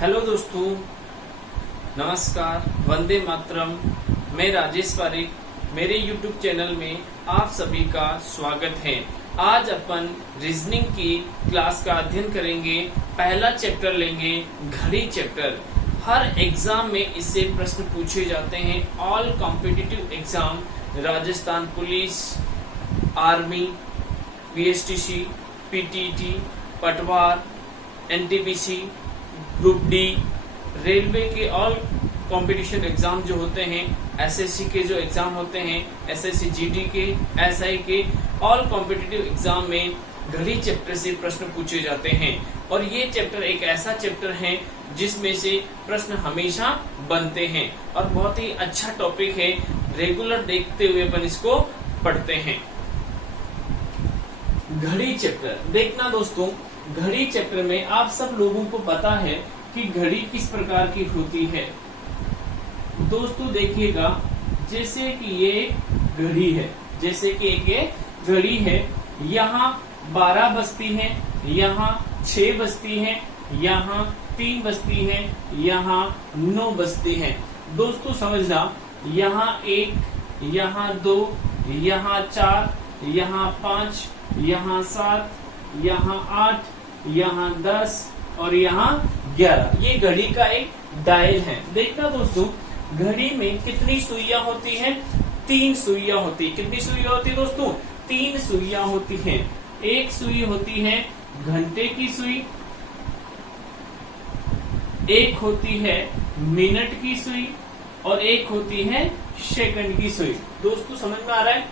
Hello दोस्तों, नमस्कार, वंदे मातरम। मैं राजेश पारिक, मेरे YouTube चैनल में आप सभी का स्वागत है। आज अपन रीजनिंग की क्लास का अध्ययन करेंगे। पहला चैप्टर लेंगे घड़ी चैप्टर। हर एग्जाम में इससे प्रश्न पूछे जाते हैं। All competitive exam, Rajasthan police, army, PSTC, PTT, पटवार, NTPC, ग्रुप डी, रेलवे के ऑल कंपटीशन एग्जाम जो होते हैं, SSC के जो एग्जाम होते हैं, SSC GD के, SI के ऑल कॉम्पिटिटिव एग्जाम में घड़ी चैप्टर से प्रश्न पूछे जाते हैं। और ये चैप्टर एक ऐसा चैप्टर है जिसमें से प्रश्न हमेशा बनते हैं और बहुत ही अच्छा टॉपिक है। रेगुलर देखते हुए अपन इसको पढ़ते हैं। घड़ी चैप्टर देखना दोस्तों, घड़ी चैप्टर में आप सब लोगों को पता है कि घड़ी किस प्रकार की होती है। दोस्तों देखिएगा, जैसे कि ये घड़ी है, जैसे कि एक घड़ी है, यहाँ 12 बजती है, यहाँ 6 बजती है, यहाँ 3 बजती है, यहाँ 9 बजती है। दोस्तों समझना, यहाँ 1, यहाँ 2, यहाँ 4, यहाँ 5, यहाँ 7, यहाँ 8, यहाँ 10 और यहाँ 11। ये घड़ी का एक डायल है। देखना दोस्तों, घड़ी में कितनी सुइयां होती हैं? 3 सुइयां होती। कितनी सुइयां होती है दोस्तों? 3 सुइयां होती हैं। एक सुई होती है घंटे की सुई, एक होती है मिनट की सुई और एक होती है सेकंड की सुई। दोस्तों समझ में आ रहा है?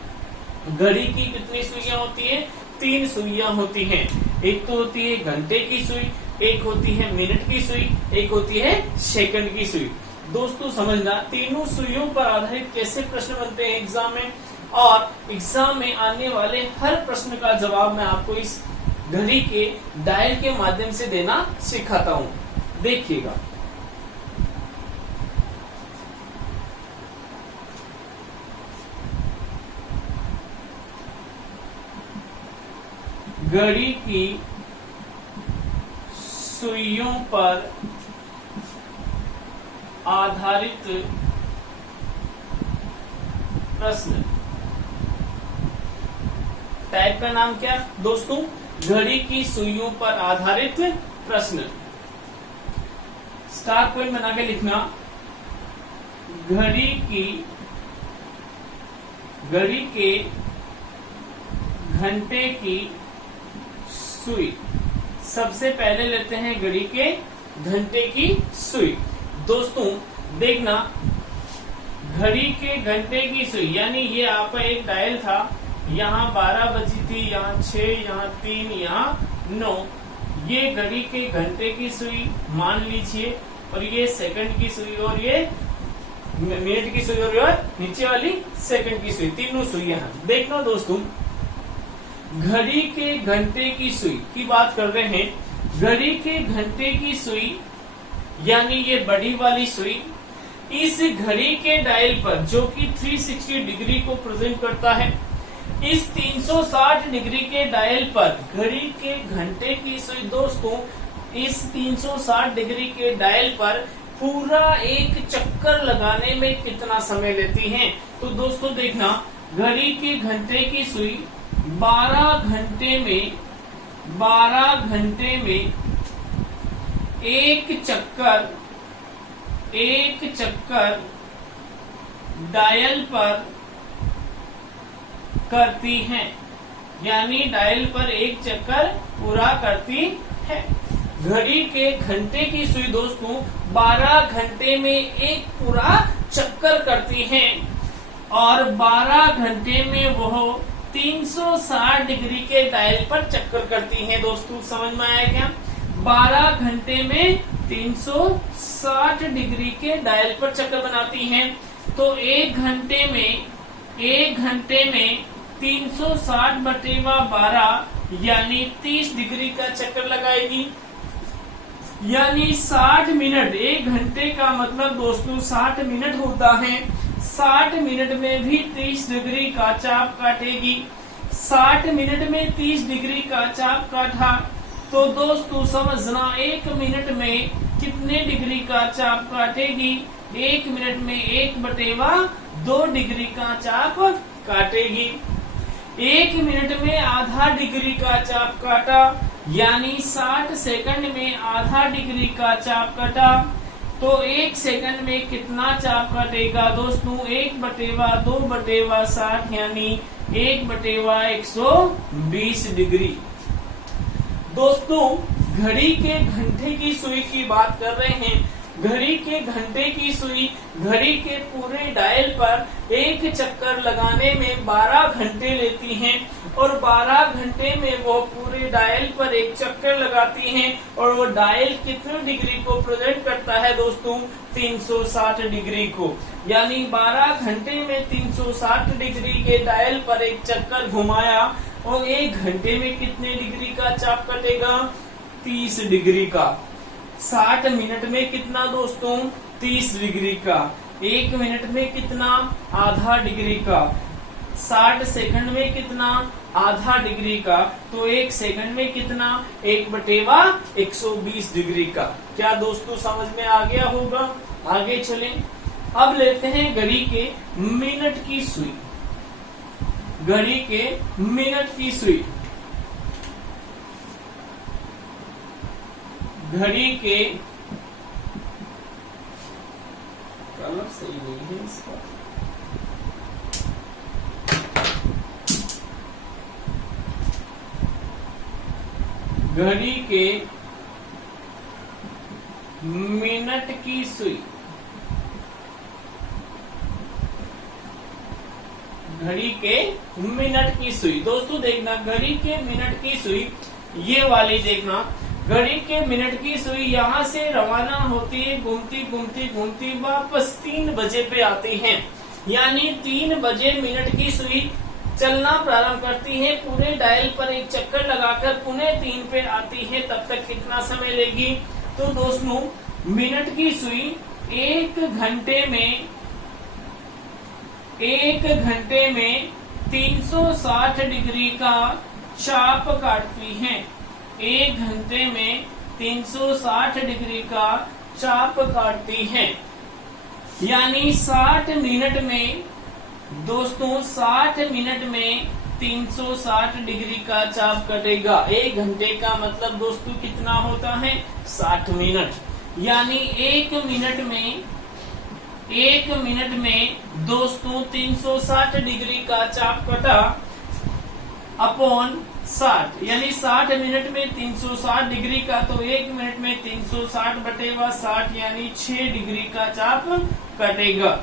घड़ी की कितनी सुइयां होती है? 3 सुइयां होती हैं। एक तो होती है घंटे की सुई, एक होती है मिनट की सुई, एक होती है सेकंड की सुई। दोस्तों समझना, तीनों सुइयों पर आधारित कैसे प्रश्न बनते हैं एग्जाम में, और एग्जाम में आने वाले हर प्रश्न का जवाब मैं आपको इस घड़ी के डायल के माध्यम से देना सिखाता हूं। देखिएगा, घड़ी की सुइयों पर आधारित प्रश्न। टाइप का नाम क्या दोस्तों? घड़ी की सुइयों पर आधारित प्रश्न। स्टार पॉइंट बना के लिखना, घड़ी के घंटे की सुई। सबसे पहले लेते हैं घड़ी के घंटे की सुई। दोस्तों देखना, घड़ी के घंटे की सुई, यानी ये आपका एक डायल था, यहाँ 12 बजी थी, यहाँ 6, यहाँ 3, यहाँ 9। ये घड़ी के घंटे की सुई मान लीजिए, और ये सेकंड की सुई, और ये मिनट की सुई, और नीचे वाली सेकंड की सुई। तीनों सुइयां हैं। देखना दोस्तों, घड़ी के घंटे की सुई की बात कर रहे हैं। घड़ी के घंटे की सुई यानी ये बड़ी वाली सुई, इस घड़ी के डायल पर, जो कि 360 डिग्री को प्रेजेंट करता है, इस 360 डिग्री के डायल पर घड़ी के घंटे की सुई दोस्तों इस 360 डिग्री के डायल पर पूरा एक चक्कर लगाने में कितना समय लेती है? तो दोस्तों देखना, घड़ी के घंटे की सुई 12 घंटे में एक चक्कर डायल पर करती है, यानी डायल पर एक चक्कर पूरा करती है। घड़ी के घंटे की सुई दोस्तों 12 घंटे में एक पूरा चक्कर करती है, और 12 घंटे में वह 360 डिग्री के डायल पर चक्कर करती हैं। दोस्तों समझ में आया क्या? 12 घंटे में 360 डिग्री के डायल पर चक्कर बनाती हैं। तो एक घंटे में 360 बटेवा 12 यानी 30 डिग्री का चक्कर लगाएगी, यानी 60 मिनट। एक घंटे का मतलब दोस्तों 60 मिनट होता है। 60 मिनट में भी 30 डिग्री का चाप काटेगी। 60 मिनट में 30 डिग्री का चाप काटा तो दोस्तों समझना 1 मिनट में कितने डिग्री का चाप काटेगी? 1 मिनट में 1/2 डिग्री का चाप काटेगी। 1 मिनट में आधा डिग्री का चाप काटा, यानी 60 सेकंड में आधा डिग्री का चाप काटा, तो 1 सेकंड में कितना चाप काटेगा दोस्तों? 1/2/60 यानी 1/120 डिग्री। दोस्तों घड़ी के घंटे की सुई की बात कर रहे हैं। घड़ी के घंटे की सुई घड़ी के पूरे डायल पर एक चक्कर लगाने में 12 घंटे लेती हैं और 12 घंटे में वो पूरे डायल पर एक चक्कर लगाती हैं और वो डायल कितने डिग्री को प्रेजेंट करता है दोस्तों? 360 डिग्री को। यानी 12 घंटे में 360 डिग्री के डायल पर एक चक्कर घुमाया और 1 घंटे में कितने डिग्री का चाप कटेगा? 30 डिग्री का। 60 मिनट में कितना दोस्तों? 30 डिग्री का। 1 मिनट में कितना? आधा डिग्री का। 60 सेकंड में कितना? आधा डिग्री का। तो 1 सेकंड में कितना? 1/120 डिग्री का। क्या दोस्तों समझ में आ गया होगा? आगे चलें। अब लेते हैं घड़ी के मिनट की सुई। घड़ी के मिनट की सुई। घड़ी के कलर सही नहीं है इसका। घड़ी के मिनट की सुई। घड़ी के मिनट की सुई। दोस्तों देखना, घड़ी के मिनट की सुई ये वाली देखना। घड़ी के मिनट की सुई यहाँ से रवाना होती है, घूमती घूमती घूमती वापस 3 बजे पे आती है। यानी 3 बजे मिनट की सुई चलना प्रारंभ करती है, पूरे डायल पर एक चक्कर लगाकर पुनः 3 पे आती है। तब तक कितना समय लेगी? तो दोस्तों मिनट की सुई 1 घंटे में 360 डिग्री का चाप काटती है। 1 घंटे में 360 डिग्री का चाप काटती है। यानी 60 मिनट में दोस्तों 60 मिनट में 360 डिग्री का चाप कटेगा। 1 घंटे का मतलब दोस्तों कितना होता है? 60 मिनट। यानी 1 मिनट में दोस्तों 360 डिग्री का चाप कटा अपॉन 60, यानी 60 मिनट में 360 डिग्री का, तो 1 मिनट में 360/60 यानी 6 डिग्री का चाप कटेगा।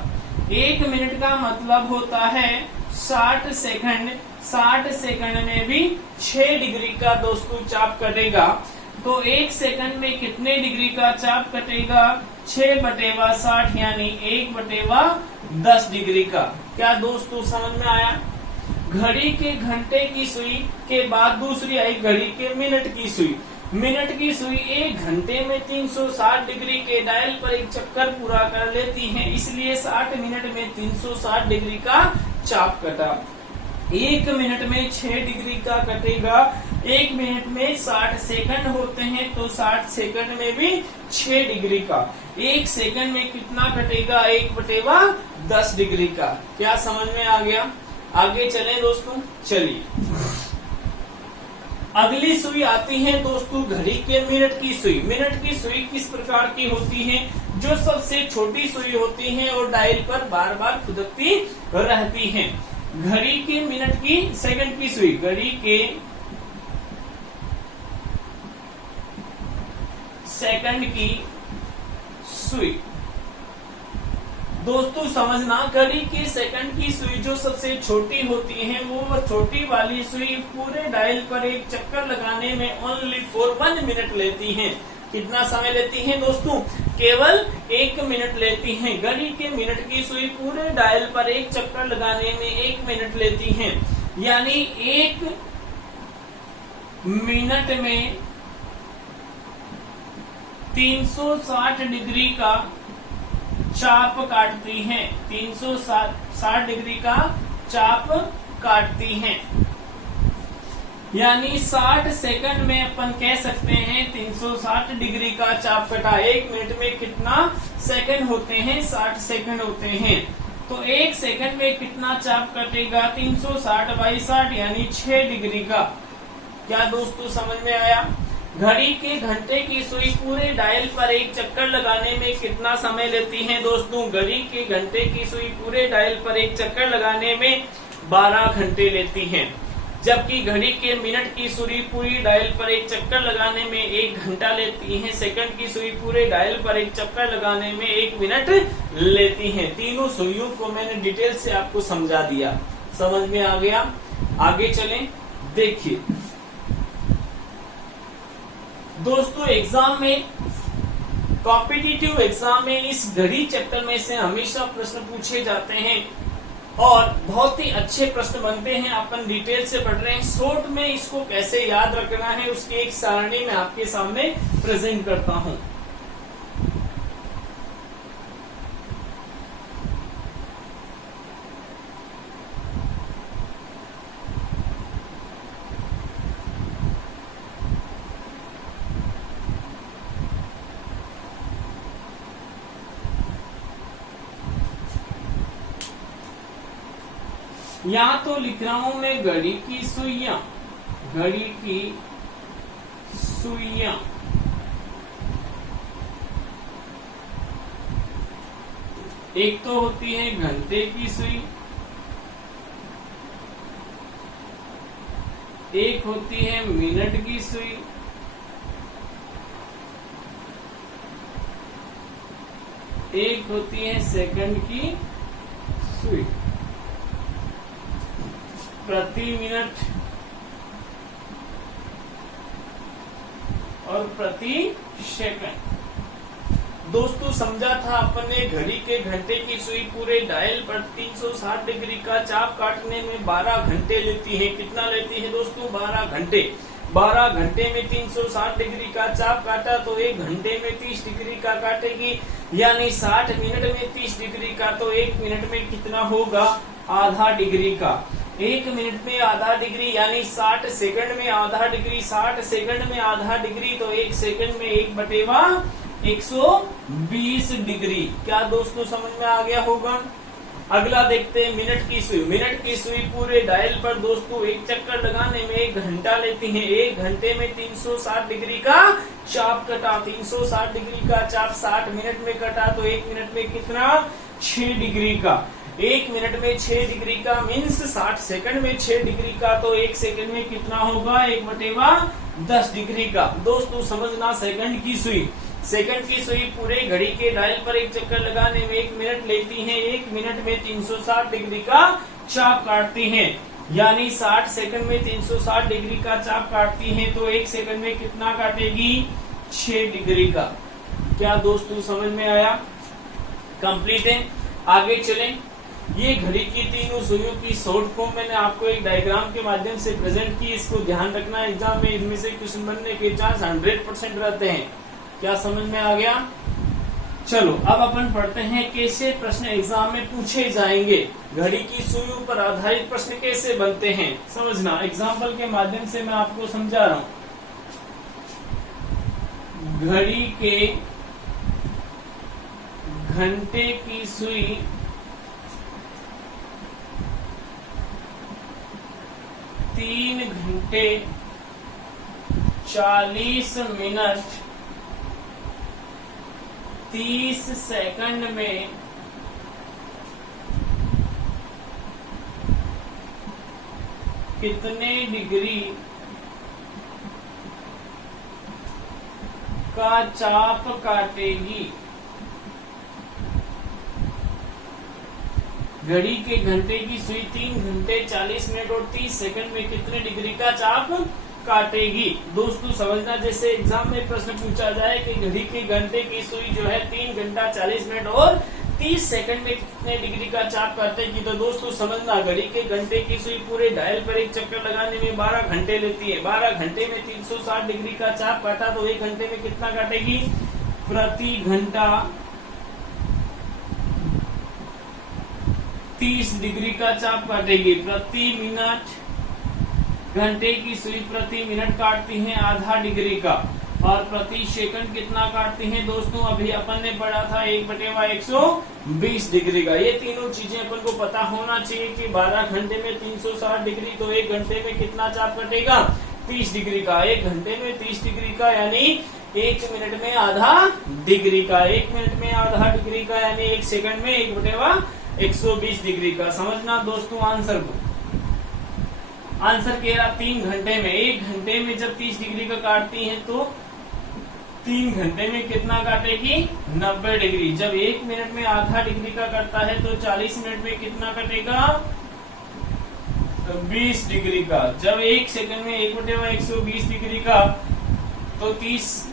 1 मिनट का मतलब होता है 60 सेकंड। 60 सेकंड में भी 6 डिग्री का दोस्तों चाप कटेगा। तो 1 सेकंड में कितने डिग्री का चाप कटेगा? 6/60 यानी 1/10 डिग्री का। क्या दोस्तों समझ में आया? घड़ी के घंटे की सुई के बाद दूसरी आई घड़ी के मिनट की सुई। मिनट की सुई 1 घंटे में 360 डिग्री के डायल पर एक चक्कर पूरा कर लेती है, इसलिए 60 मिनट में 360 डिग्री का चाप कटा। 1 मिनट में 6 डिग्री का कटेगा। 1 मिनट में 60 सेकंड होते हैं, तो 60 सेकंड में भी 6 डिग्री का। 1 सेकंड में कितना कटेगा? 1/10 डिग्री का। क्या समझ में आ गया? आगे चलें दोस्तों। चलिए अगली सुई आती है दोस्तों घड़ी के मिनट की सुई। मिनट की सुई किस प्रकार की होती है? जो सबसे छोटी सुई होती है और डायल पर बार बार खुदकती रहती है। घड़ी के मिनट की सेकंड की सुई। घड़ी के सेकंड की सुई। दोस्तों समझना, घड़ी की सेकंड की सुई जो सबसे छोटी होती है, वो छोटी वाली सुई पूरे डायल पर एक चक्कर लगाने में ओनली फॉर 1 मिनट लेती है। कितना समय लेती है दोस्तों? केवल 1 मिनट लेती है। घड़ी के मिनट की सुई पूरे डायल पर एक चक्कर लगाने में 1 मिनट लेती है। यानी 1 मिनट में 360 डिग्री का चाप काटती हैं। 360 डिग्री का चाप काटती हैं। यानी 60 सेकंड में अपन कह सकते हैं 360 डिग्री का चाप कटा। 1 मिनट में कितना सेकंड होते हैं? 60 सेकंड होते हैं। तो 1 सेकंड में कितना चाप कटेगा? 360 बाई 60 यानी 6 डिग्री का। क्या दोस्तों समझ में आया? घड़ी के घंटे की सुई पूरे डायल पर एक चक्कर लगाने में कितना समय लेती है दोस्तों? घड़ी के घंटे की सुई पूरे डायल पर एक चक्कर लगाने में 12 घंटे लेती है, जबकि घड़ी के मिनट की सुई पूरी डायल पर एक चक्कर लगाने में 1 घंटा लेती है। सेकंड की सुई पूरे डायल पर एक चक्कर लगाने में 1 मिनट लेती है। तीनों सुइयों को मैंने डिटेल से आपको समझा दिया। समझ में आ गया? आगे चलें। देखिए दोस्तों, एग्जाम में, कॉम्पिटिटिव एग्जाम में इस घड़ी चैप्टर में से हमेशा प्रश्न पूछे जाते हैं और बहुत ही अच्छे प्रश्न बनते हैं। अपन डिटेल से पढ़ रहे हैं। शॉर्ट में इसको कैसे याद रखना है उसकी एक सारणी में आपके सामने प्रेजेंट करता हूं। यहां तो लिख रहा हूं मैं घड़ी की सुइयां। घड़ी की सुइयां एक तो होती है घंटे की सुई, एक होती है मिनट की सुई, एक होती है सेकंड की सुई। प्रति मिनट और प्रति सेकंड। दोस्तों समझा था अपन ने, घड़ी के घंटे की सुई पूरे डायल पर 360 डिग्री का चाप काटने में 12 घंटे लेती है। कितना लेती है दोस्तों? 12 घंटे। 12 घंटे में 360 डिग्री का चाप काटा तो 1 घंटे में 30 डिग्री का काटेगी, यानी 60 मिनट में 30 डिग्री का, तो 1 मिनट में कितना होगा? आधा डिग्री का। 1 मिनट में आधा डिग्री यानी 60 सेकंड में आधा डिग्री। 60 सेकंड में आधा डिग्री तो 1 सेकंड में 1/120 डिग्री। क्या दोस्तों समझ में आ गया होगा? अगला देखते हैं मिनट की सुई। मिनट की सुई पूरे डायल पर दोस्तों एक चक्कर लगाने में 1 घंटा लेती है। 1 घंटे में 360 डिग्री का चाप कटा। 360 डिग्री का चाप 60 मिनट में कटा तो 1 मिनट में कितना? 6 डिग्री का। 1 मिनट में 6 डिग्री का मीन्स 60 सेकंड में 6 डिग्री का, तो 1 सेकंड में कितना होगा? 1/10 डिग्री का। दोस्तों समझना, सेकंड की सुई। सेकंड की सुई पूरे घड़ी के डायल पर एक चक्कर लगाने में 1 मिनट लेती है। 1 मिनट में 360 डिग्री का चाप काटती है, यानी 60 सेकंड में 360 डिग्री का चाप काटती है तो 1 सेकंड में कितना काटेगी? 6 डिग्री का। क्या दोस्तों समझ में आया? कंप्लीट है। आगे चलें। ये घड़ी की तीनों सुइयों की शॉर्ट फॉर्म मैंने आपको एक डायग्राम के माध्यम से प्रेजेंट की। इसको ध्यान रखना, एग्जाम में इनमें से क्वेश्चन बनने के चांस 100% रहते हैं। क्या समझ में आ गया? चलो अब अपन पढ़ते हैं कैसे प्रश्न एग्जाम में पूछे जाएंगे। घड़ी की सुइयों पर आधारित प्रश्न कैसे बनते हैं समझना। एग्जाम्पल के माध्यम से मैं आपको समझा रहा हूं। घड़ी के घंटे की सुई 3 घंटे 40 मिनट 30 सेकंड में कितने डिग्री का चाप काटेगी? घड़ी के घंटे की सुई 3 घंटे 40 मिनट और 30 सेकंड में कितने डिग्री का चाप काटेगी? दोस्तों समझना, जैसे एग्जाम में प्रश्न पूछा जाए कि घड़ी के घंटे की सुई जो है 3 घंटा 40 मिनट और 30 सेकंड में कितने डिग्री का चाप काटेगी, तो दोस्तों समझना, घड़ी के घंटे की सुई पूरे डायल पर एक चक्कर लगाने में 12 घंटे लेती है। 12 घंटे में 360 डिग्री का चाप काटा तो 1 घंटे में कितना काटेगी? प्रति घंटा 30 डिग्री का चाप काटेगी। प्रति मिनट घंटे की सुई प्रति मिनट काटती है आधा डिग्री का, और प्रति सेकंड कितना काटती है दोस्तों, अभी अपन ने पढ़ा था 1/120 डिग्री का। ये तीनों चीजें अपन को पता होना चाहिए कि 12 घंटे में 360 डिग्री, तो 1 घंटे में कितना चाप कटेगा, 30 डिग्री का। 1 घंटे में 30 डिग्री का यानी 1 मिनट में आधा डिग्री का, 1 मिनट में आधा डिग्री का यानी 1 सेकंड में 1/120 डिग्री का। समझना दोस्तों आंसर को। आंसर कह रहा 3 घंटे में, 1 घंटे में जब 30 डिग्री का काटती है तो 3 घंटे में कितना काटेगी, 90 डिग्री। जब 1 मिनट में आधा डिग्री का करता है तो 40 मिनट में कितना कटेगा, 20 डिग्री का। जब 1 सेकंड में 1/120 डिग्री का तो 30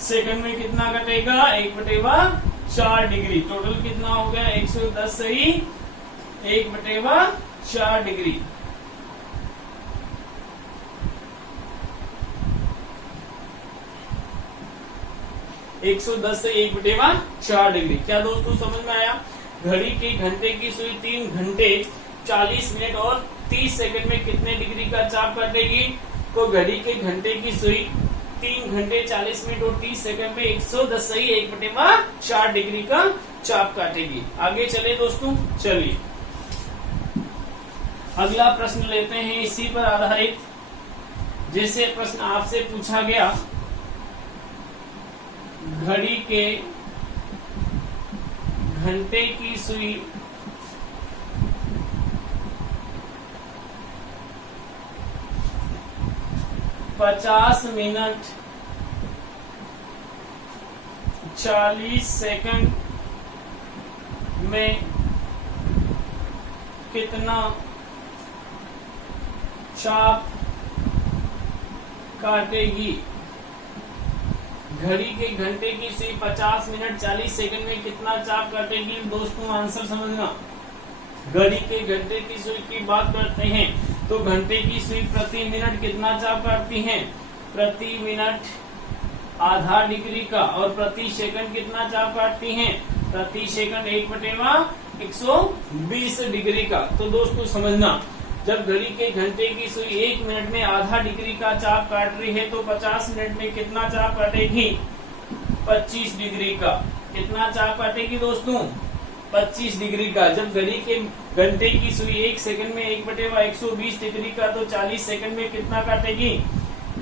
सेकंड में कितना कटेगा, 1/4 डिग्री। टोटल कितना हो गया, 110 सही 1/4 डिग्री। एक 110 से 1/4 डिग्री। क्या दोस्तों समझ में आया। घड़ी के घंटे की सुई 3 घंटे 40 मिनट और 30 सेकंड में कितने डिग्री का चाप काटेगी, तो घड़ी के घंटे की सुई 3 घंटे 40 मिनट और 30 सेकंड में 110 सही 1/4 डिग्री का चाप काटेगी। आगे चले दोस्तों, चलिए अगला प्रश्न लेते हैं इसी पर आधारित। जैसे प्रश्न आपसे पूछा गया, घड़ी के घंटे की सुई 50 मिनट 40 सेकंड में कितना चाप काटेगी। घड़ी के घंटे की सुई 50 मिनट 40 सेकंड में कितना चाप काटेगी। दोस्तों आंसर समझना। घड़ी के घंटे की सुई की बात करते हैं तो घंटे की सुई प्रति मिनट कितना चाप काटती है, प्रति मिनट आधा डिग्री का, और प्रति सेकंड कितना चाप काटती है, प्रति सेकंड 1/120 डिग्री का। तो दोस्तों समझना, जब घड़ी के घंटे की सुई 1 मिनट में आधा डिग्री का चाप काट रही है तो 50 मिनट में कितना चाप काटेगी, 25 डिग्री का। कितना चाप काटेगी दोस्तों, 25 डिग्री का। जब घड़ी के घंटे की सुई 1 सेकंड में 1/120 डिग्री का, तो 40 सेकंड में कितना काटेगी,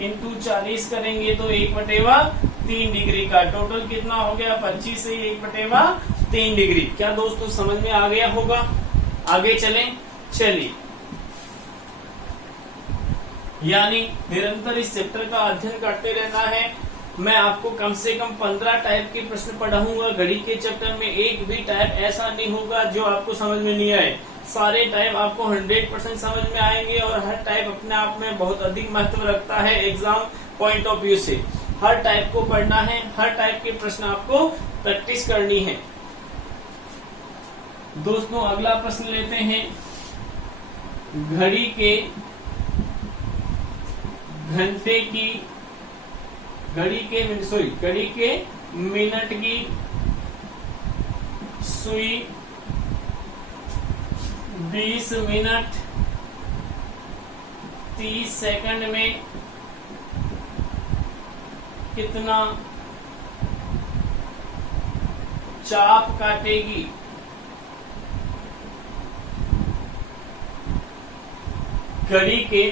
इंटू 40 करेंगे तो 1/3 डिग्री का। टोटल कितना हो गया, 25 से 1/3 डिग्री। क्या दोस्तों समझ में आ गया होगा। आगे चलें, चलिए। यानी निरंतर इस चैप्टर का अध्ययन करते रहना है। मैं आपको कम से कम 15 टाइप के प्रश्न पढ़ाऊंगा। घड़ी के चैप्टर में एक भी टाइप ऐसा नहीं होगा जो आपको समझ में नहीं आए। सारे टाइप आपको 100% समझ में आएंगे, और हर टाइप अपने आप में बहुत अधिक महत्व रखता है एग्जाम पॉइंट ऑफ व्यू से। हर टाइप को पढ़ना है, हर टाइप के प्रश्न आपको प्रैक्टिस करनी है। दोस्तों अगला प्रश्न लेते हैं। घड़ी के घंटे की घड़ी के मिनट की सुई 20 मिनट 30 सेकंड में कितना चाप काटेगी। घड़ी के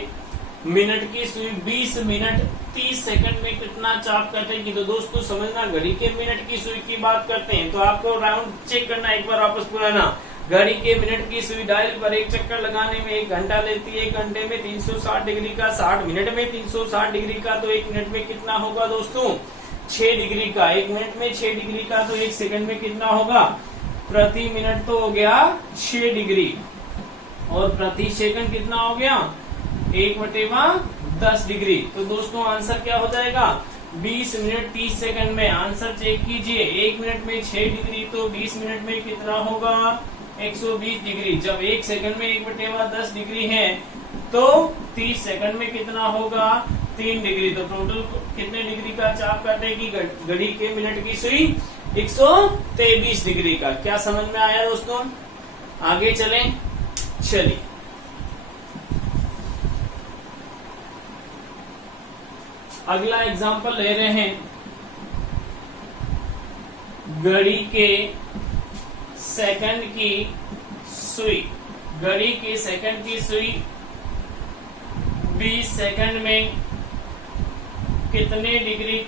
मिनट की सुई 20 मिनट 30 सेकंड में कितना चाप काटेगी। तो दोस्तों समझना, घड़ी के मिनट की सुई की बात करते हैं तो आपको राउंड चेक करना एक बार वापस पुराना। घड़ी के मिनट की सुई डायल पर एक चक्कर लगाने में 1 घंटा लेती है। 1 घंटे में 360 डिग्री का, 60 मिनट में 360 डिग्री का, तो 1 मिनट में कितना होगा दोस्तों, 6 डिग्री का। 1 मिनट में 6 डिग्री का, तो 1 सेकंड में कितना होगा, प्रति मिनट तो हो गया 6 डिग्री, और प्रति सेकंड कितना हो गया, 1/10 डिग्री। तो दोस्तों आंसर क्या हो जाएगा, 20 मिनट 30 सेकंड में। आंसर चेक कीजिए, 1 मिनट में 6 डिग्री तो 20 मिनट में कितना होगा, 120 डिग्री। जब 1 सेकंड में 1/10 डिग्री है तो 30 सेकंड में कितना होगा, 3 डिग्री। तो टोटल कितने डिग्री का चाप काटेगी घड़ी के मिनट की सुई, 123 डिग्री का। क्या समझ में आया दोस्तों। आगे चलें, चलिए अगला एग्जांपल ले रहे हैं, घड़ी के सेकंड की सुई। घड़ी की सेकंड की सुई 20 सेकंड में कितने डिग्री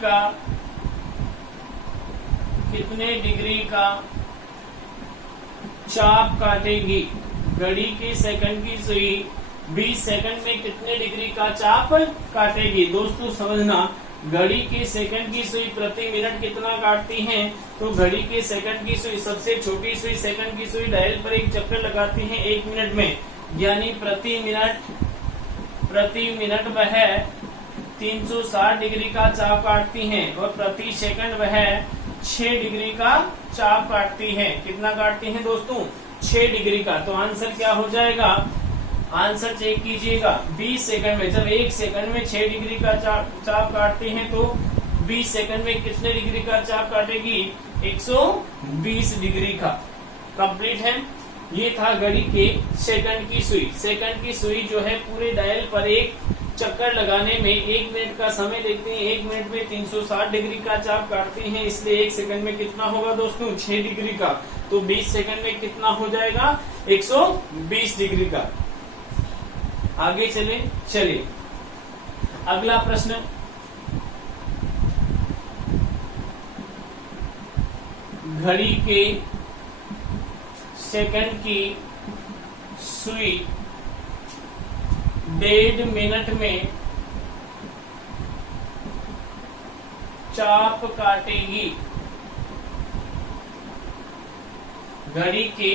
का चाप काटेगी। घड़ी की सेकंड की सुई 20 सेकंड में कितने डिग्री का चाप काटेगी। दोस्तों समझना, घड़ी की सेकंड की सुई प्रति मिनट कितना काटती है, तो घड़ी की सेकंड की सुई, सबसे छोटी सुई सेकंड की सुई, डायल पर एक चक्कर लगाती है 1 मिनट में, यानी प्रति मिनट वह 360 डिग्री का चाप काटती है, और प्रति सेकंड वह 6 डिग्री का चाप काटती है। कितना काटती है दोस्तों? 6 डिग्री का। तो आंसर क्या हो जाएगा? आंसर चेक कीजिएगा। 20 सेकंड में, जब 1 सेकंड में 6 डिग्री का चाप काटती है, तो 20 सेकंड में कितने डिग्री का चाप काटेगी? 120 डिग्री का। कंप्लीट है। ये था घड़ी के सेकंड की सुई। सेकंड की सुई जो है पूरे डायल पर एक चक्कर लगाने में 1 मिनट का समय देखते हैं। 1 मिनट में 360 डिग्री का चाप काटती हैं, इसलिए 1 सेकंड में कितना होगा दोस्तों? 6 डिग्री का। तो 20 सेकंड में कितना हो जाएगा? 120 डिग्री का। आगे चलिए अगला प्रश्न, घड़ी के सेकंड की सुई 1.5 मिनट में चाप काटेगी। घड़ी के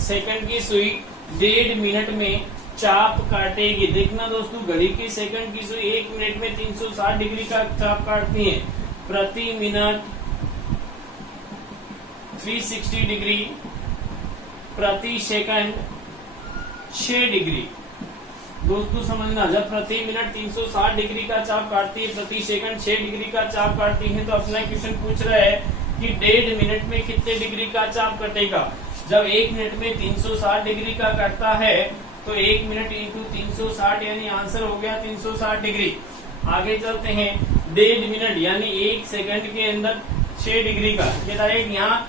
सेकंड की सुई 1.5 मिनट में चाप काटेगी। देखना दोस्तों, घड़ी की सेकंड की सुई 1 मिनट में 360 डिग्री का चाप काटती है, प्रति मिनट 360 डिग्री, प्रति सेकंड 6 डिग्री। दोस्तों समझना, जब प्रति मिनट 360 डिग्री का चाप काटती है, प्रति सेकंड 6 डिग्री का चाप काटती है, तो अपना क्वेश्चन पूछ रहा है कि 1.5 मिनट में कितने डिग्री का चाप कटेगा। जब 1 मिनट में 360 डिग्री का कटता है, तो 1 मिनट इंटू 360, यानी आंसर हो गया 360 डिग्री। आगे चलते हैं, 1.5 मिनट यानी 1 सेकंड के अंदर 6 डिग्री का, ये डायरेक्ट यहाँ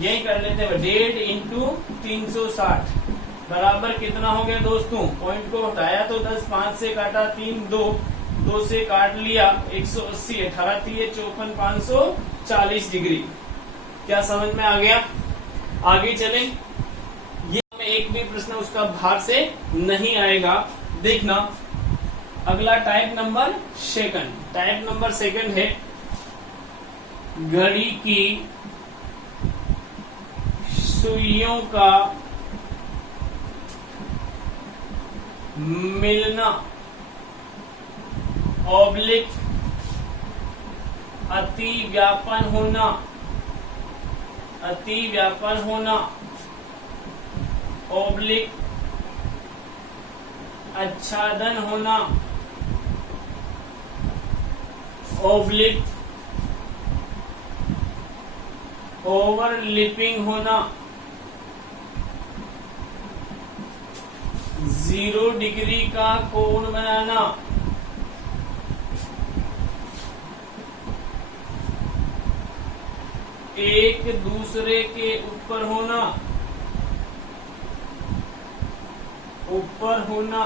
यही कर लेते हैं। 1.5 इंटू 360 बराबर कितना हो गया दोस्तों? पॉइंट को हटाया तो 10, 5 से काटा 3, 2 से काट लिया 180, 18 3 54, 540 डिग्री। क्या समझ में आ गया? आगे चलें। ये में एक भी प्रश्न उसका भाग से नहीं आएगा। देखना, अगला टाइप नंबर सेकंड है, घड़ी की सुइयों का मिलना ऑब्लिक अति व्यापन होना ऑब्लिक आच्छादन होना ऑब्लिक ओवरलिपिंग होना 0 डिग्री का कोण बनाना एक दूसरे के ऊपर होना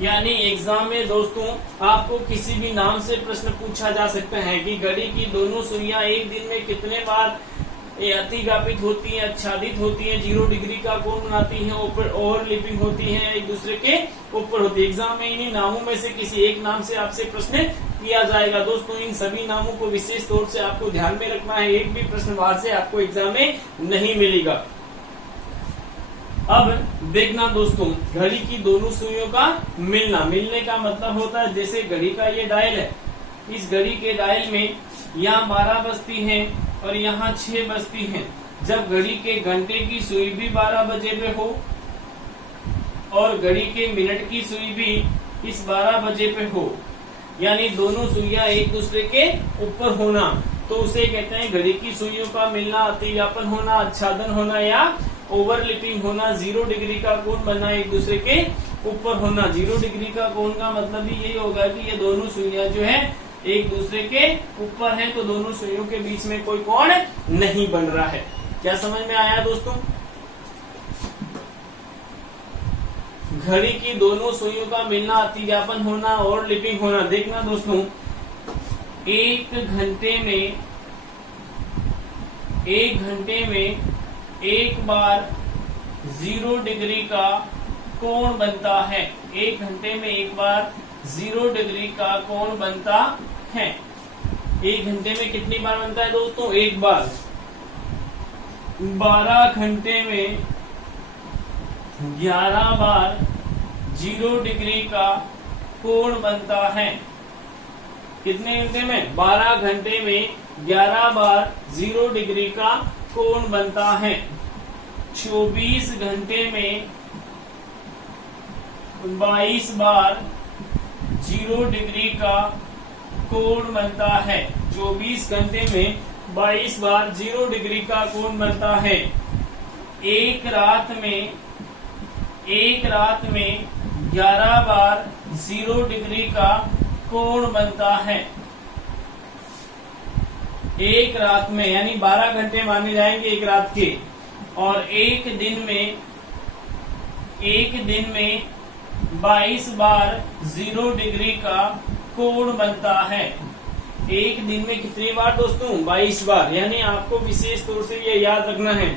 यानी एग्जाम में दोस्तों आपको किसी भी नाम से प्रश्न पूछा जा सकता है कि घड़ी की दोनों सुइयां एक दिन में कितने बार अतिव्यापित होती हैं, आच्छादित होती हैं, 0 डिग्री का कोण बनाती हैं, ऊपर ओवरलिपिंग होती हैं, एक दूसरे के ऊपर होती है। एग्जाम में इन्हीं नामों में से किसी एक नाम से आपसे प्रश्न किया जाएगा। दोस्तों इन सभी नामों को विशेष तौर से आपको ध्यान में रखना है, एक भी प्रश्न बाहर से आपको एग्जाम में नहीं मिलेगा। अब देखना दोस्तों, घड़ी की दोनों सुइयों का मिलने का मतलब होता है, जैसे घड़ी का ये डायल है, इस घड़ी के डायल में यहाँ 12 बजती है और यहाँ 6 बजती हैं। जब घड़ी के घंटे की सुई भी 12 बजे पे हो और घड़ी के मिनट की सुई भी इस 12 बजे पे हो, यानी दोनों सुइयां एक दूसरे के ऊपर होना, तो उसे कहते हैं घड़ी की सुइयों का मिलना, अतिव्यापन होना, आच्छादन होना या ओवरलिपिंग होना, 0 डिग्री का कोण बनना एक दूसरे के ऊपर होना। 0 डिग्री का कोण का मतलब भी यही होगा कि ये दोनों सुइयां जो है एक दूसरे के ऊपर हैं, तो दोनों सुइयों के बीच में कोई कोण नहीं बन रहा है। क्या समझ में आया दोस्तों? घड़ी की दोनों सुइयों का मिलना, अतिव्यापन होना और लिपिंग होना। देखना दोस्तों, एक घंटे में एक बार 0 डिग्री का कोण बनता है। 1 घंटे में एक बार 0 डिग्री का कोण बनता है। 1 घंटे में कितनी बार बनता है दोस्तों? एक बार। 12 घंटे में 11 बार 0 डिग्री का कोण बनता है। कितने घंटे में? 12 घंटे में 11 बार 0 डिग्री का कोण बनता है। 24 घंटे में 22 बार 0 डिग्री का कोण बनता है। 24 घंटे में 22 बार 0 डिग्री का कोण बनता है। एक रात में 11 बार 0 डिग्री का कोण बनता है। एक रात में यानी 12 घंटे माने जाएंगे एक रात के, और एक दिन में 22 बार 0 डिग्री का कोण बनता है। एक दिन में कितनी बार दोस्तों? 22 बार। यानी आपको विशेष तौर से ये याद रखना है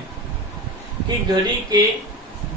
कि घड़ी के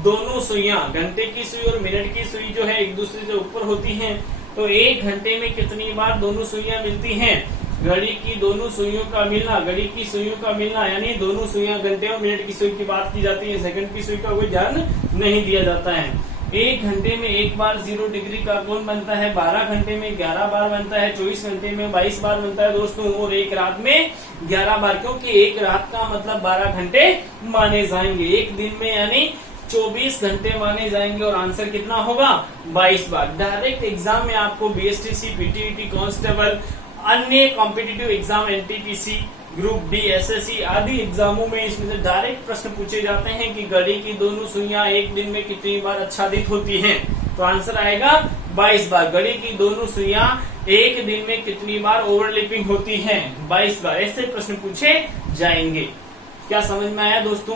दोनों सुइयां, घंटे की सुई और मिनट की सुई जो है एक दूसरे से ऊपर होती हैं, तो एक घंटे में कितनी बार दोनों सुइयां मिलती हैं? घड़ी की दोनों सुइयों का मिलना, घड़ी की सुइयों का मिलना यानी दोनों सुइयां, घंटे और मिनट की सुई की बात की जाती है, सेकंड की सुई का कोई ध्यान नहीं दिया जाता है। एक घंटे में एक बार 0 डिग्री का कोण बनता है। 12 घंटे में 11 बार बनता है। 24 घंटे में 22 बार बनता है दोस्तों, और एक रात में 11 बार, क्योंकि एक रात का मतलब 12 घंटे माने जाएंगे। एक दिन में यानी 24 घंटे माने जाएंगे, और आंसर कितना होगा? 22 बार। डायरेक्ट एग्जाम में आपको बीएसटीसी, पीटीईटी, कांस्टेबल, अन्य competitive exam, NTPC, group D, SSC आदि एग्जामों में इसमें से डायरेक्ट प्रश्न पूछे जाते हैं कि घड़ी की दोनों सुइयां एक दिन में कितनी बार आच्छादित होती हैं। तो आंसर आएगा 22 बार। घड़ी की दोनों सुइयां एक दिन में कितनी बार ओवरलैपिंग होती हैं? 22 बार। ऐसे प्रश्न पूछे जाएंगे। क्या समझ में आया दोस्तों?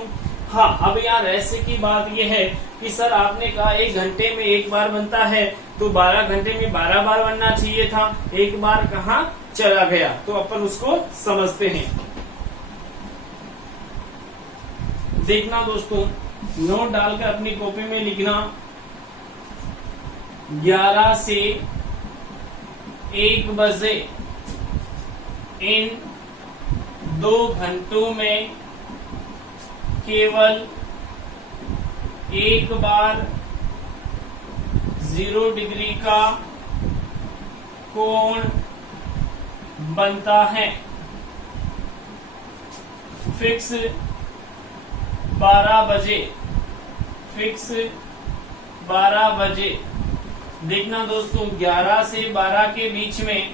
हाँ, अब यहाँ रहस्य की बात यह है कि सर आपने कहा 1 घंटे में एक बार बनता है, तो 12 घंटे में 12 बार बनना चाहिए था, एक बार कहाँ चला गया? तो अपन उसको समझते हैं। देखना दोस्तों, नोट डालकर अपनी कॉपी में लिखना, 11 से 1 बजे इन 2 घंटों में केवल एक बार 0 डिग्री का कोण बनता है। फिक्स 12 बजे, फिक्स 12 बजे। देखना दोस्तों, 11 से 12 के बीच में,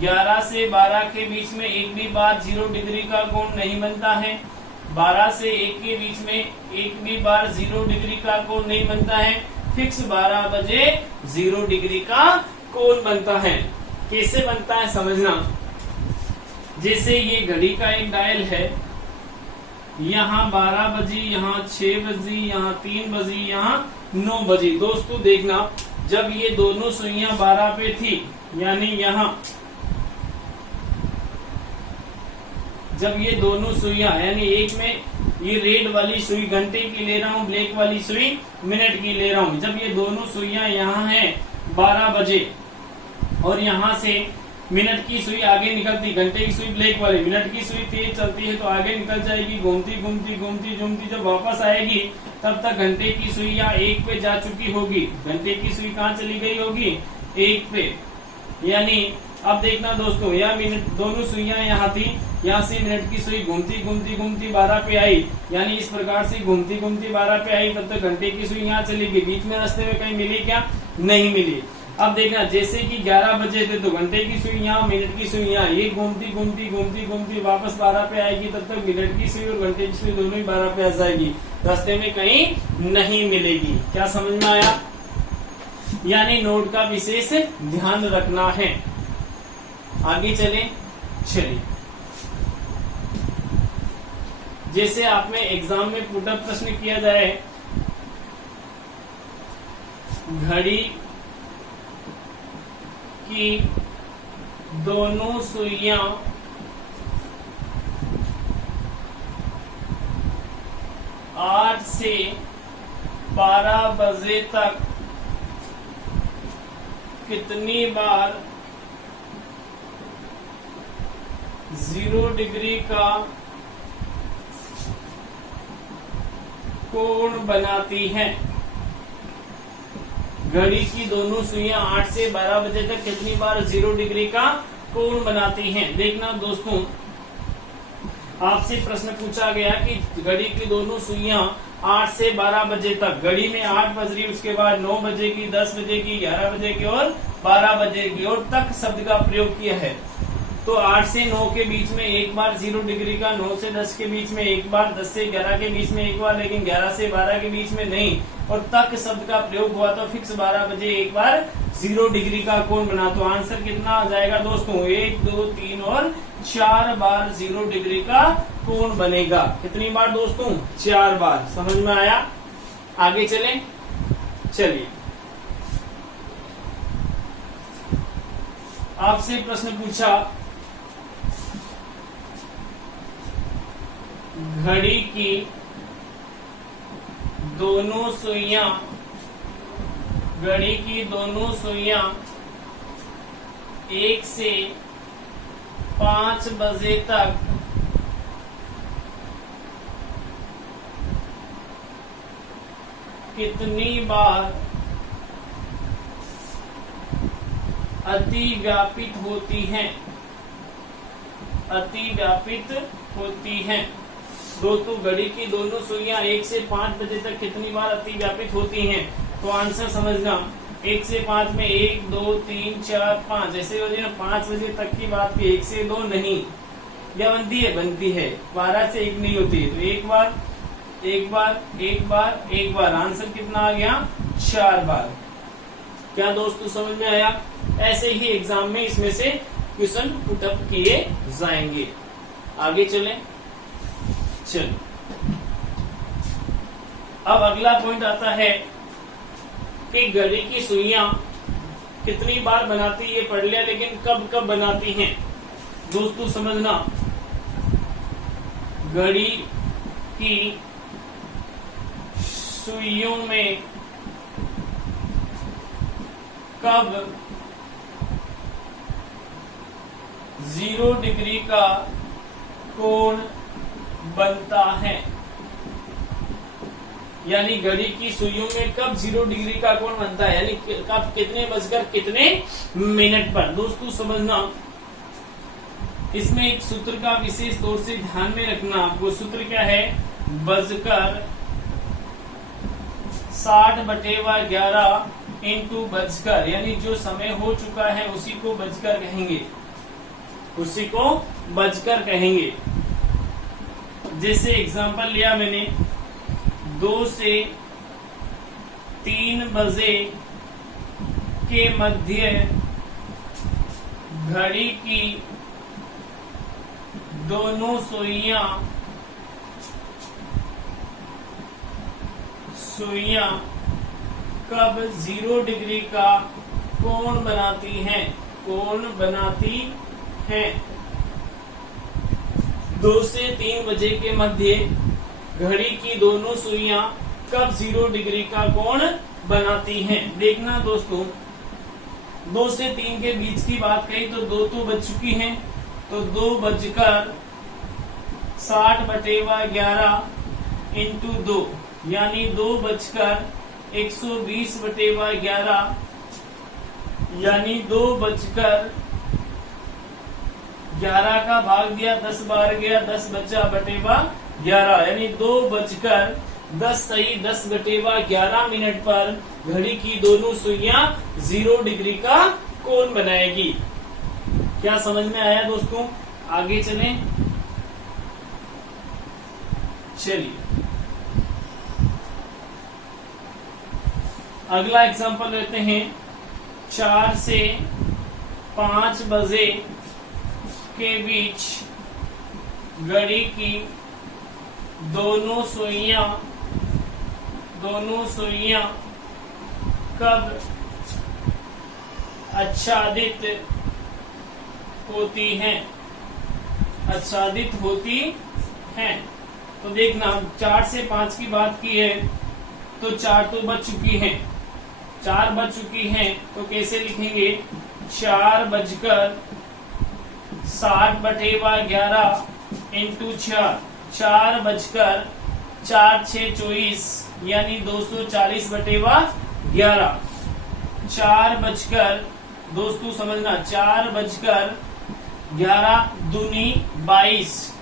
11 से 12 के बीच में एक भी बार 0 डिग्री का कोण नहीं बनता है। 12 से 1 के बीच में एक भी बार 0 डिग्री का कोण नहीं बनता है। फिक्स 12 बजे 0 डिग्री का कोण बनता है। कैसे बनता है समझना। जैसे ये घड़ी का एक डायल है, यहाँ 12 बजे, यहाँ 6 बजे, यहाँ 3 बजे, यहाँ 9 बजे। दोस्तों देखना, जब ये दोनों सुइयां 12 पे थी, यानी यहाँ जब ये दोनों सुइयां, यानी एक में ये रेड वाली सुई घंटे की ले रहा हूँ, ब्लैक वाली सुई मिनट की ले रहा हूँ। जब ये दोनों सुइयां यहाँ हैं 12 बजे, और यहाँ से मिनट की सुई आगे निकलती, घंटे की सुई ब्लैक वाली, मिनट की सुई तेज चलती है तो आगे निकल जाएगी, घूमती घूमती घूमती घूमती जब वापस आएगी तब तक घंटे की सुई यहाँ 1 पे जा चुकी होगी। घंटे की सुई कहाँ चली गई होगी? 1 पे। यानी अब देखना दोस्तों, यह मिनट, दोनों सुइयां यहाँ थी, यहाँ से मिनट की सुई घूमती घूमती घूमती 12 पे आई, यानी इस प्रकार से घूमती घूमती 12 पे आई, तब तक घंटे की सुई यहाँ चली गई। बीच में रास्ते में कहीं मिली क्या? नहीं मिली। अब देखना, जैसे कि 11 बजे थे तो घंटे की सुई यहाँ, मिनट की सुई यहाँ, ये घूमती घूमती घूमती घूमती वापस 12 पे आएगी, तब तक मिनट की सुई और घंटे की सुई दोनों ही 12 पे आ जाएगी, रास्ते में कहीं नहीं मिलेगी। क्या समझ में आया? यानी नोड का विशेष ध्यान रखना है। आगे चलें, चलिए। जैसे आप में एग्जाम में पुटअप प्रश्न किया जाए, घड़ी की दोनों सुइयां 8 से 12 बजे तक कितनी बार 0 डिग्री का कोण बनाती हैं। घड़ी की दोनों सुइयां 8 से 12 बजे तक कितनी बार 0 डिग्री का कोण बनाती हैं। देखना दोस्तों, आपसे प्रश्न पूछा गया कि घड़ी की दोनों सुइयां 8 से 12 बजे तक, घड़ी में 8 बज रही, उसके बाद 9 बजे की, 10 बजे की, 11 बजे की और 12 बजे की और तक शब्द का प्रयोग किया है। तो 8 से 9 के बीच में एक बार 0 डिग्री का, 9 से 10 के बीच में एक बार, 10 से 11 के बीच में एक बार, लेकिन 11 से 12 के बीच में नहीं, और तक शब्द का प्रयोग हुआ तो फिक्स 12 बजे एक बार 0 डिग्री का कोण बना। तो आंसर कितना आ जाएगा दोस्तों? 1, 2, 3 और 4 बार 0 डिग्री का कोण बनेगा। कितनी बार दोस्तों? 4 बार। समझ में आया? आगे चलें, चलिए। आपसे प्रश्न पूछा, घड़ी की दोनों सुइयां, घड़ी की दोनों सुइयां 1 से 5 बजे तक कितनी बार अति व्यापित होती हैं, अति व्यापित होती हैं। दोस्तों, घड़ी की दोनों सुइयां 1 से 5 बजे तक कितनी बार अति व्यापित होती हैं? तो आंसर समझना, 1 से 5 में 1, 2, 3, 4, 5 ऐसे हो जाए ना। 5 बजे तक की बात की, 1 से 2 नहीं, क्या बनती है? बनती है 12 से 1 नहीं होती। तो एक बार, एक बार, एक बार, एक बार, आंसर कितना आ गया? 4 बार। क्या दोस्तों समझ में आया? ऐसे ही एग्जाम में इसमें से क्वेश्चन पुटअप किए जाएंगे। आगे चलें, चलो। अब अगला पॉइंट आता है कि घड़ी की सुइयां कितनी बार बनाती है, पढ़ लिया, लेकिन कब कब बनाती हैं। दोस्तों समझना, घड़ी की सुइयों में कब 0 डिग्री का कोण बनता है, यानी घड़ी की सुइयों में कब 0 डिग्री का कोण बनता है, यानी कब, कितने बजकर कितने मिनट पर। दोस्तों समझना, इसमें एक सूत्र का विशेष तौर से ध्यान में रखना। वो सूत्र क्या है? बजकर 60/11 इंटू बजकर, यानी जो समय हो चुका है उसी को बजकर कहेंगे, उसी को बजकर कहेंगे। जैसे एग्जांपल लिया मैंने, 2 से 3 बजे के मध्य घड़ी की दोनों सुइयां कब 0 डिग्री का कोण बनाती हैं, कोण बनाती हैं। 2 से 3 बजे के मध्य घड़ी की दोनों सुइयां कब 0 डिग्री का कोण बनाती हैं। देखना दोस्तों, 2 से 3 के बीच की बात कही तो 2 तो बज चुकी हैं, तो 2 बजकर 60/11 इंटू 2, यानी 2 बजकर 120/11, यानी 2 बजकर 11 का भाग दिया, 10 बार गया, 10 बचा बटेवा 11, यानी 2 बजकर 10 सही 10/11 मिनट पर घड़ी की दोनों सुइयां 0 डिग्री का कोण बनाएगी। क्या समझ में आया दोस्तों? आगे चलें, चलिए। अगला एग्जांपल लेते हैं। 4 से 5 बजे के बीच घड़ी की दोनों सुइयां कब आच्छादित होती हैं। तो देखना 4 से 5 की बात की है तो 4 तो बज चुकी हैं, 4 बज चुकी हैं तो कैसे लिखेंगे? 4 बजकर 60/11 इंटू 4 बजकर 4 6 24 यानी 240/11। 4 बजकर दोस्तों समझना 4 बजकर 11 दूनी 22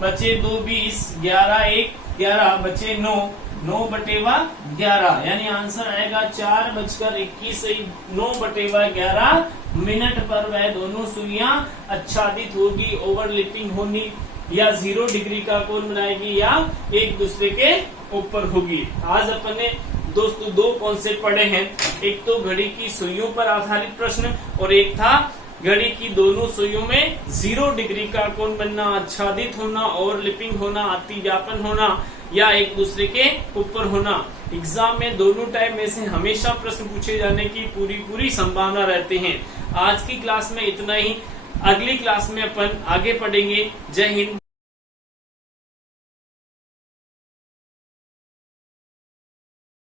बचे 2 20 11 1 11 बचे 9 9/11 यानी आंसर आएगा 4 बजकर 21 9/11 मिनट पर वह दोनों सुइयां आच्छादित होगी, ओवरलैपिंग होनी, या 0 डिग्री का कोण बनाएगी या एक दूसरे के ऊपर होगी। आज अपन ने दोस्तों 2 कॉन्सेप्ट पढ़े हैं, एक तो घड़ी की सुइयों पर आधारित प्रश्न और एक था घड़ी की दोनों सुइयों में 0 डिग्री का कोण बनना, आच्छादित होना, ओवरलैपिंग होना, अतिव्यापन होना या एक दूसरे के ऊपर होना। एग्जाम में दोनों टाइम में से हमेशा प्रश्न पूछे जाने की पूरी संभावना रहती है। आज की क्लास में इतना ही, अगली क्लास में अपन आगे पढ़ेंगे। जय हिंद।